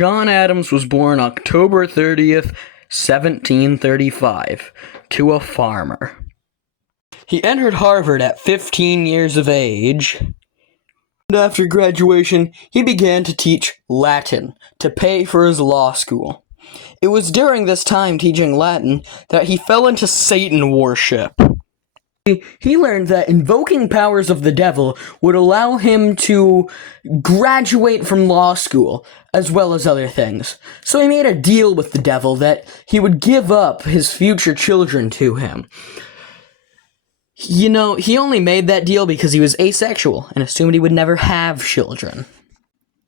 John Adams was born October 30th, 1735, to a farmer. He entered Harvard at 15 years of age. And after graduation, he began to teach Latin to pay for his law school. It was during this time teaching Latin that he fell into Satan worship. He learned that invoking powers of the devil would allow him to graduate from law school, as well as other things. So he made a deal with the devil that he would give up his future children to him. You know, he only made that deal because he was asexual and assumed he would never have children.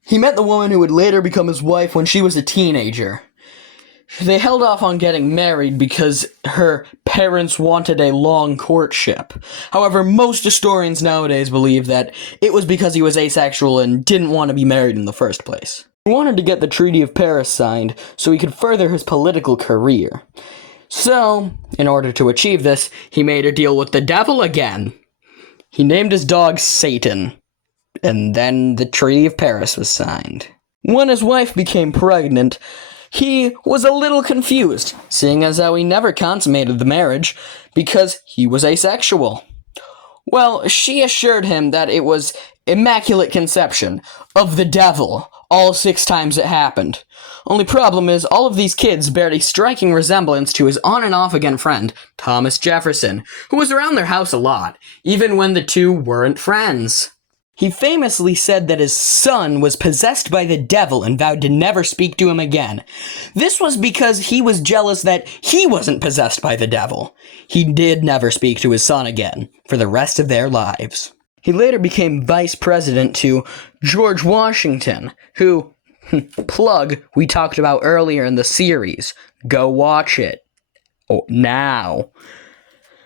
He met the woman who would later become his wife when she was a teenager. They held off on getting married because her parents wanted a long courtship. However, most historians nowadays believe that it was because he was asexual and didn't want to be married in the first place. He wanted to get the Treaty of Paris signed so he could further his political career. So, in order to achieve this, he made a deal with the devil again. He named his dog Satan, and then the Treaty of Paris was signed. When his wife became pregnant, he was a little confused, seeing as how he never consummated the marriage because he was asexual. Well, she assured him that it was immaculate conception of the devil all 6 times it happened. Only problem is, all of these kids bear a striking resemblance to his on and off again friend, Thomas Jefferson, who was around their house a lot, even when the two weren't friends. He famously said that his son was possessed by the devil and vowed to never speak to him again. This was because he was jealous that he wasn't possessed by the devil. He did never speak to his son again for the rest of their lives. He later became vice president to George Washington, who, plug, we talked about earlier in the series. Go watch it. Oh, now.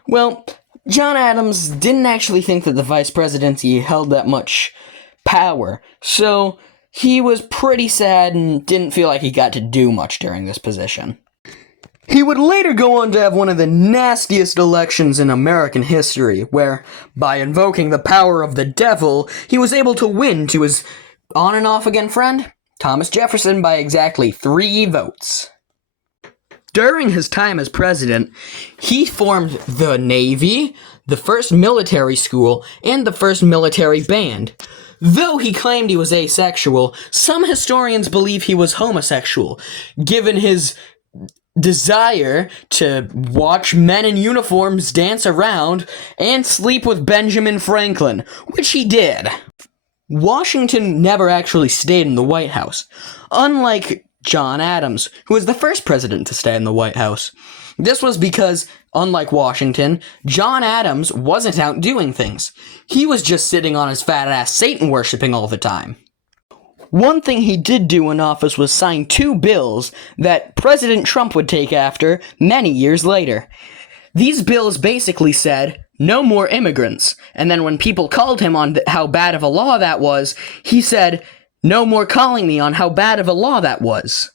Well, John Adams didn't actually think that the vice presidency held that much power, so he was pretty sad and didn't feel like he got to do much during this position. He would later go on to have one of the nastiest elections in American history, where, by invoking the power of the devil, he was able to win to his on and off again friend, Thomas Jefferson, by exactly 3 votes. During his time as president, he formed the Navy, the first military school, and the first military band. Though he claimed he was asexual, some historians believe he was homosexual, given his desire to watch men in uniforms dance around and sleep with Benjamin Franklin, which he did. Washington never actually stayed in the White House, unlike John Adams, who was the first president to stay in the White House. This was because, unlike Washington, John Adams wasn't out doing things. He was just sitting on his fat ass Satan worshipping all the time. One thing he did do in office was sign 2 bills that President Trump would take after many years later. These bills basically said, no more immigrants, and then when people called him on how bad of a law that was, he said, no more calling me on how bad of a law that was.